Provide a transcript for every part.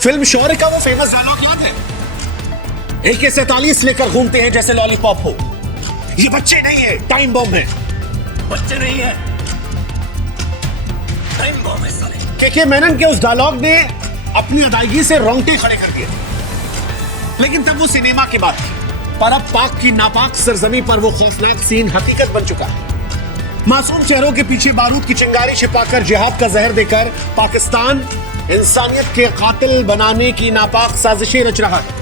Film शौर्य का वो famous dialogue याद है, AK-47 लेकर घूमते हैं जैसे लॉलीपॉप हो। ये बच्चे नहीं है, टाइम बॉम्ब है। बच्चे नहीं है, टाइम बॉम्ब है साले। के मेनन के उस डायलॉग ने अपनी अदायगी से रोंगटे खड़े कर दिए, लेकिन तब वो सिनेमा की बात थी। पर अब पाक की नापाक सरजमी पर वो खौफनाक सीन हकीकत बन चुका है। मासूम चेहरों के पीछे बारूद की चिंगारी छिपाकर जिहाद का जहर देकर पाकिस्तान इंसानियत के कातिल बनाने की नापाक साजिशें रच रहा है।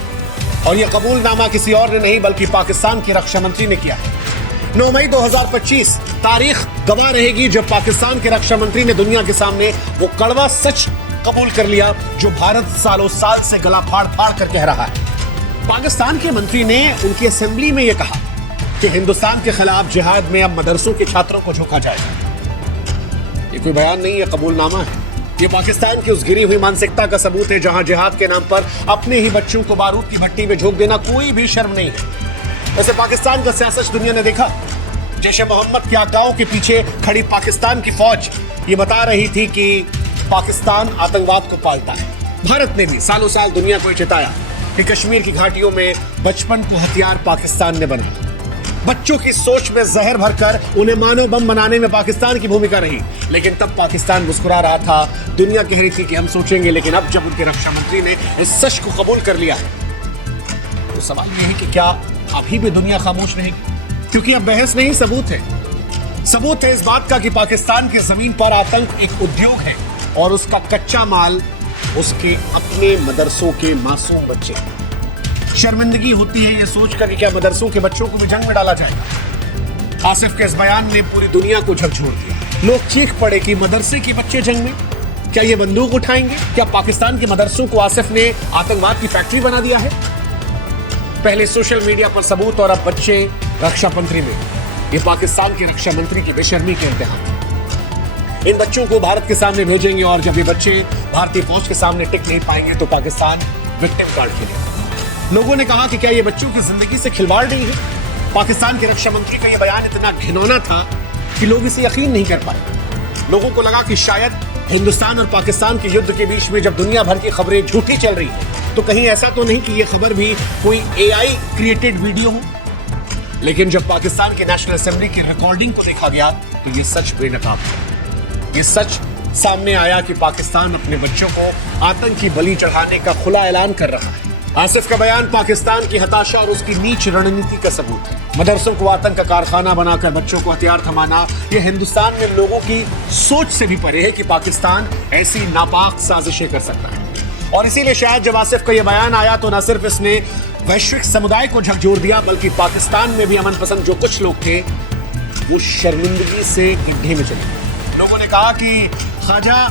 और यह कबूलनामा किसी और ने नहीं बल्कि पाकिस्तान के रक्षा मंत्री ने किया है। 9 मई 2025 तारीख गवाह रहेगी जब पाकिस्तान के रक्षा मंत्री ने दुनिया के सामने वो कड़वा सच कबूल कर लिया जो भारत सालों साल से गला फाड़ फाड़ कर कह रहा है। पाकिस्तान के मंत्री ने उनकी असेंबली में यह कहा कि हिंदुस्तान के खिलाफ जिहाद में अब मदरसों के छात्रों को झोंका जाएगा। ये कोई बयान नहीं है, कबूलनामा है। ये पाकिस्तान की उस गिरी हुई मानसिकता का सबूत है जहां जिहाद के नाम पर अपने ही बच्चों को बारूद की भट्टी में झोंक देना कोई भी शर्म नहीं है। वैसे पाकिस्तान का सियासत दुनिया ने देखा। जैश ए मोहम्मद के आकाओं के पीछे खड़ी पाकिस्तान की फौज ये बता रही थी कि पाकिस्तान आतंकवाद को पालता है। भारत ने भी सालों साल दुनिया को चेताया कि कश्मीर की घाटियों में बचपन को हथियार पाकिस्तान ने बनाया। बच्चों की सोच में जहर भरकर उन्हें मानव बम बनाने में पाकिस्तान की भूमिका रही, लेकिन तब पाकिस्तान मुस्कुरा रहा था। दुनिया कह रही थी कि हम सोचेंगे, लेकिन अब जब उनके रक्षा मंत्री ने इस सच को कबूल कर लिया है तो सवाल यह है कि क्या अभी भी दुनिया खामोश रहेगी? क्योंकि अब बहस नहीं, सबूत है। सबूत है इस बात का कि पाकिस्तान की जमीन पर आतंक एक उद्योग है और उसका कच्चा माल उसके अपने मदरसों के मासूम बच्चे। शर्मिंदगी होती है ये सोचकर कि क्या मदरसों के बच्चों को भी जंग में डाला जाएगा। आसिफ के इस बयान ने पूरी दुनिया को झकझोर दिया। लोग चीख पड़े कि मदरसे के बच्चे जंग में, क्या ये बंदूक उठाएंगे? क्या पाकिस्तान के मदरसों को आसिफ ने आतंकवाद की फैक्ट्री बना दिया है? पहले सोशल मीडिया पर सबूत और अब बच्चे रक्षा मंत्री में। ये पाकिस्तान के रक्षा मंत्री की बेशर्मी के इम्तिहान। इन बच्चों को भारत के सामने भेजेंगे और जब ये बच्चे भारतीय फौज के सामने टिक नहीं पाएंगे तो पाकिस्तान विक्टिम कार्ड खेलेगा। लोगों ने कहा कि क्या ये बच्चों की जिंदगी से खिलवाड़ नहीं है? पाकिस्तान के रक्षा मंत्री का ये बयान इतना घिनौना था कि लोग इसे यकीन नहीं कर पाए। लोगों को लगा कि शायद हिंदुस्तान और पाकिस्तान के युद्ध के बीच में जब दुनिया भर की खबरें झूठी चल रही है तो कहीं ऐसा तो नहीं कि ये खबर भी कोई AI क्रिएटेड वीडियो हो। लेकिन जब पाकिस्तान की नेशनल असेंबली की रिकॉर्डिंग को देखा गया तो ये सच बेनकाब था। ये सच सामने आया कि पाकिस्तान अपने बच्चों को आतंक की बलि चढ़ाने का खुला ऐलान कर रहा है। आसिफ का बयान पाकिस्तान की हताशा और उसकी नीच रणनीति का सबूत है। मदरसों को आतंक का कारखाना बनाकर बच्चों को हथियार थमाना यह हिंदुस्तान में लोगों की सोच से भी परे है कि पाकिस्तान ऐसी नापाक साजिशें कर सकता है। और इसीलिए शायद जब आसिफ का यह बयान आया तो न सिर्फ इसने वैश्विक समुदाय को झकझोर दिया बल्कि पाकिस्तान में भी अमन पसंद जो कुछ लोग थे वो शर्मिंदगी से गड्ढे में चले गए। लोगों ने कहा कि ख्वाजा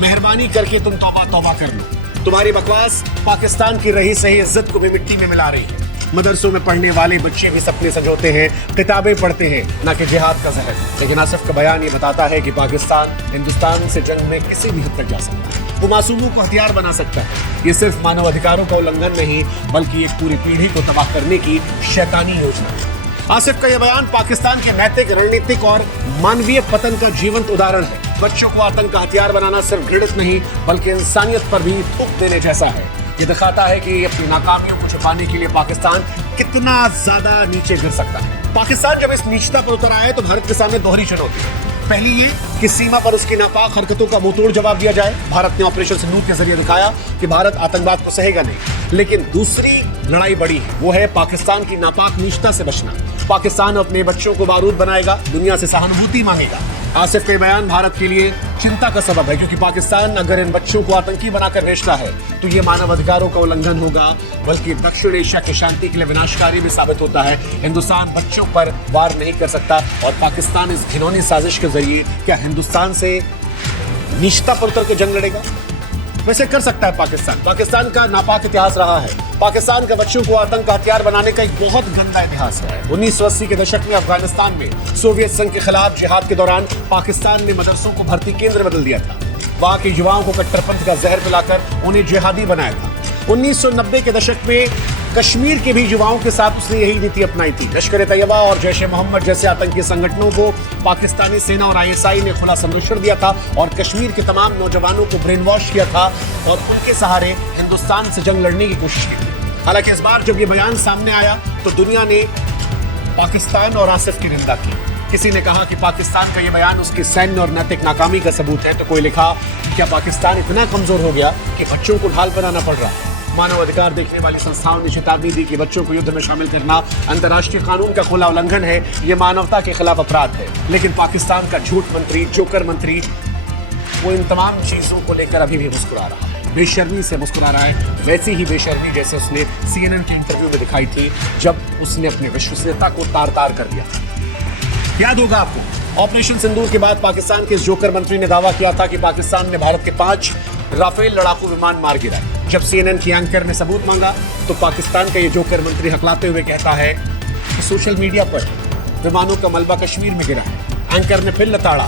मेहरबानी करके तुम तौबा तौबा कर लो, तुम्हारी बकवास पाकिस्तान की रही सही इज्जत को भी मिट्टी में मिला रही है। मदरसों में पढ़ने वाले बच्चे भी सपने सजोते हैं, किताबें पढ़ते हैं, ना कि जिहाद का जहर। लेकिन आसिफ का बयान ये बताता है कि पाकिस्तान हिंदुस्तान से जंग में किसी भी हद तक जा सकता है। वो मासूमों को हथियार बना सकता है। ये सिर्फ मानव अधिकारों का उल्लंघन नहीं बल्कि एक पूरी पीढ़ी को तबाह करने की शैतानी योजना है। आसिफ का यह बयान पाकिस्तान के नैतिक, रणनीतिक और मानवीय पतन का जीवंत उदाहरण है। बच्चों को आतंक का हथियार बनाना सिर्फ घृणित नहीं बल्कि इंसानियत पर भी थूक देने जैसा है। ये दिखाता है कि अपनी नाकामियों को छुपाने के लिए पाकिस्तान कितना ज्यादा नीचे गिर सकता है। पाकिस्तान जब इस नीचता पर उतर आया है तो भारत के सामने दोहरी चुनौती है। पहली ये कि सीमा पर उसकी नापाक हरकतों का मुंहतोड़ जवाब दिया जाए। भारत ने ऑपरेशन सिंदूर के जरिए दिखाया कि भारत आतंकवाद को सहेगा नहीं। लेकिन दूसरी लड़ाई बड़ी है, वो है पाकिस्तान की नापाक नीचता से बचना। पाकिस्तान अपने बच्चों को बारूद बनाएगा, दुनिया से सहानुभूति मांगेगा। आसिफ के बयान भारत के लिए चिंता का सबब है क्योंकि पाकिस्तान अगर इन बच्चों को आतंकी बनाकर भेजता है तो ये मानव अधिकारों का उल्लंघन होगा बल्कि दक्षिण एशिया की शांति के लिए विनाशकारी भी साबित होता है। हिंदुस्तान बच्चों पर वार नहीं कर सकता और पाकिस्तान इस घिनौनी साजिश के जरिए क्या हिंदुस्तान से नीचता पर उतर के जंग लड़ेगा? वैसे कर सकता है पाकिस्तान का नापाक इतिहास रहा है। पाकिस्तान के बच्चों को आतंक का हथियार बनाने का एक बहुत गंदा इतिहास है। 1980 के दशक में अफगानिस्तान में सोवियत संघ के खिलाफ जिहाद के दौरान पाकिस्तान ने मदरसों को भर्ती केंद्र बदल दिया था। वहां के युवाओं को कट्टरपंथ का जहर पिलाकर उन्हें जिहादी बनाया था। 1990 के दशक में कश्मीर के भी युवाओं के साथ उसने यही नीति अपनाई थी। लश्कर तैयबा और जैश ए मोहम्मद जैसे आतंकी संगठनों को पाकिस्तानी सेना और आईएसआई ने खुला संरक्षण दिया था और कश्मीर के तमाम नौजवानों को ब्रेन वॉश किया था और उनके सहारे हिंदुस्तान से जंग लड़ने की कोशिश की थी। हालांकि इस बार जब ये बयान सामने आया तो दुनिया ने पाकिस्तान और आसिफ की निंदा की। किसी ने कहा कि पाकिस्तान का ये बयान उसकी सैन्य और नैतिक नाकामी का सबूत है, तो कोई लिखा क्या पाकिस्तान इतना कमजोर हो गया कि बच्चों को ढाल बनाना पड़ रहा है। मानव अधिकार देखने वाली संस्थाओं ने चेतावनी दी कि बच्चों को युद्ध में शामिल करना अंतर्राष्ट्रीय कानून का खुला उल्लंघन है, ये मानवता के खिलाफ अपराध है। लेकिन पाकिस्तान का झूठ मंत्री, जोकर मंत्री, वो इन तमाम चीजों को लेकर अभी भी मुस्कुरा रहा है, बेशर्मी से मुस्कुरा रहा है। वैसी ही बेशर्मी जैसे उसने CNN के इंटरव्यू में दिखाई थी जब उसने अपने विश्वसनीयता को तार तार कर दिया। याद होगा आपको, ऑपरेशन सिंदूर के बाद पाकिस्तान के इस जोकर मंत्री ने दावा किया था कि पाकिस्तान ने भारत के 5 राफेल लड़ाकू विमान मार गिराए। जब CNN की एंकर ने सबूत मांगा तो पाकिस्तान का ये जोकर मंत्री हकलाते हुए कहता है कि सोशल मीडिया पर विमानों का मलबा कश्मीर में गिरा है। एंकर ने फिर लताड़ा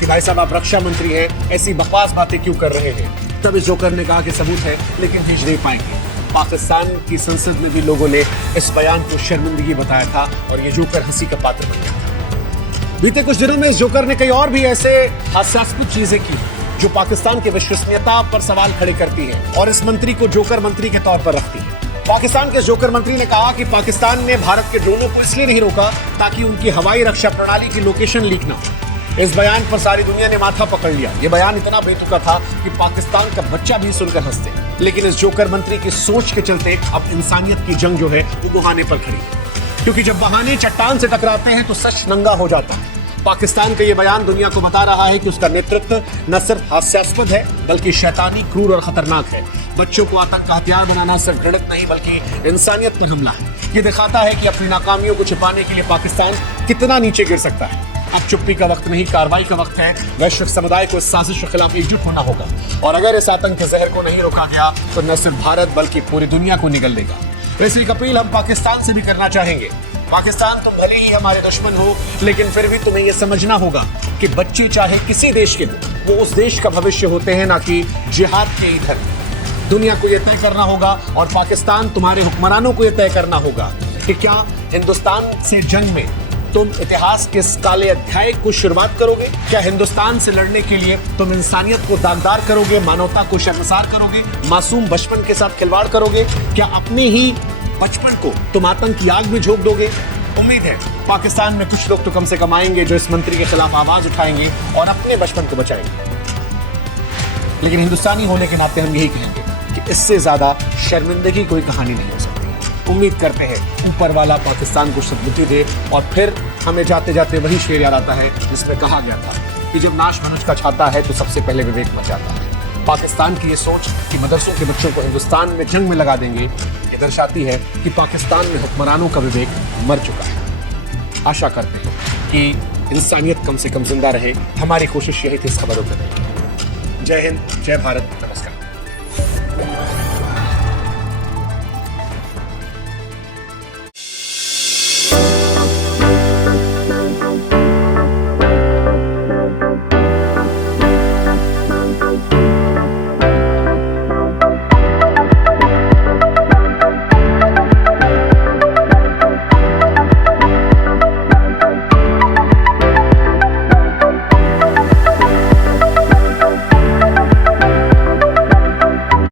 कि भाई साहब आप रक्षा मंत्री हैं, ऐसी बकवास बातें क्यों कर रहे हैं। तब इस जोकर ने कहा कि सबूत है लेकिन भेज नहीं पाएंगे। पाकिस्तान की संसद में भी लोगों ने इस बयान को शर्मिंदगी बताया था और ये जोकर हंसी का पात्र बन गया था। बीते कुछ दिनों में इस जोकर ने कई और भी ऐसे हास्यास्पद चीजें की जो पाकिस्तान की विश्वसनीयता पर सवाल खड़े करती है और इस मंत्री को जोकर मंत्री के तौर पर रखती है। पाकिस्तान के जोकर मंत्री ने कहा कि पाकिस्तान ने भारत के ड्रोनों को इसलिए नहीं रोका ताकि उनकी हवाई रक्षा प्रणाली की लोकेशन लीक ना हो। इस बयान पर सारी दुनिया ने माथा पकड़ लिया। ये बयान इतना बेतुका था कि पाकिस्तान का बच्चा भी सुनकर हंसते। लेकिन इस जोकर मंत्री की सोच के चलते अब इंसानियत की जंग जो है वो बहाने पर खड़ी है, क्योंकि जब बहाने चट्टान से टकराते हैं तो सच नंगा हो जाता है। पाकिस्तान का ये बयान दुनिया को बता रहा है कि उसका नेतृत्व न सिर्फ हास्यास्पद है बल्कि शैतानी, क्रूर और खतरनाक है। बच्चों को आतंक का हथियार बनाना सिर्फ गणित नहीं बल्कि इंसानियत पर हमला है। ये दिखाता है कि अपनी नाकामियों को छिपाने के लिए पाकिस्तान कितना नीचे गिर सकता है। अब चुप्पी का वक्त नहीं, कार्रवाई का वक्त है। वैश्विक समुदाय को इस साजिश के खिलाफ एकजुट होना होगा और अगर इस आतंक के जहर को नहीं रोका गया तो न सिर्फ भारत बल्कि पूरी दुनिया को निगल लेगा। वैसे एक अपील हम पाकिस्तान से भी करना चाहेंगे। पाकिस्तान तुम भले ही हमारे दुश्मन हो लेकिन फिर भी तुम्हें यह समझना होगा कि बच्चे चाहे किसी देश के हो, वो उस देश का भविष्य होते हैं, ना कि जिहाद के ईंधन। दुनिया को यह तय करना होगा और पाकिस्तान तुम्हारे हुक्मरानों को यह तय करना होगा कि क्या हिंदुस्तान से जंग में तुम इतिहास के इस काले अध्याय को शुरुआत करोगे? क्या हिंदुस्तान से लड़ने के लिए तुम इंसानियत को दागदार करोगे, मानवता को शर्मसार करोगे, मासूम बचपन के साथ खिलवाड़ करोगे? क्या अपने ही बचपन को तुम आतंक की आग में झोंक दोगे? उम्मीद है पाकिस्तान में कुछ लोग तो कम से कम आएंगे जो इस मंत्री के खिलाफ आवाज उठाएंगे और अपने बचपन को बचाएंगे। लेकिन हिंदुस्तानी होने के नाते हम यही कहेंगे कि इससे ज्यादा शर्मिंदगी कोई कहानी नहीं हो सकती। उम्मीद करते हैं ऊपर वाला पाकिस्तान को सद्बुद्धि दे और फिर हमें जाते जाते वही शेर याद आता है जिसमें कहा गया था कि जब नाश मनुष्य का छाता है तो सबसे पहले विवेक मच जाता है। पाकिस्तान की ये सोच कि मदरसों के बच्चों को हिंदुस्तान में जंग में लगा देंगे, ये दर्शाती है कि पाकिस्तान में हुक्मरानों का विवेक मर चुका है। आशा करते हैं कि इंसानियत कम से कम जिंदा रहे। हमारी कोशिश यही थी इस खबरों को। जय हिंद, जय भारत, नमस्कार।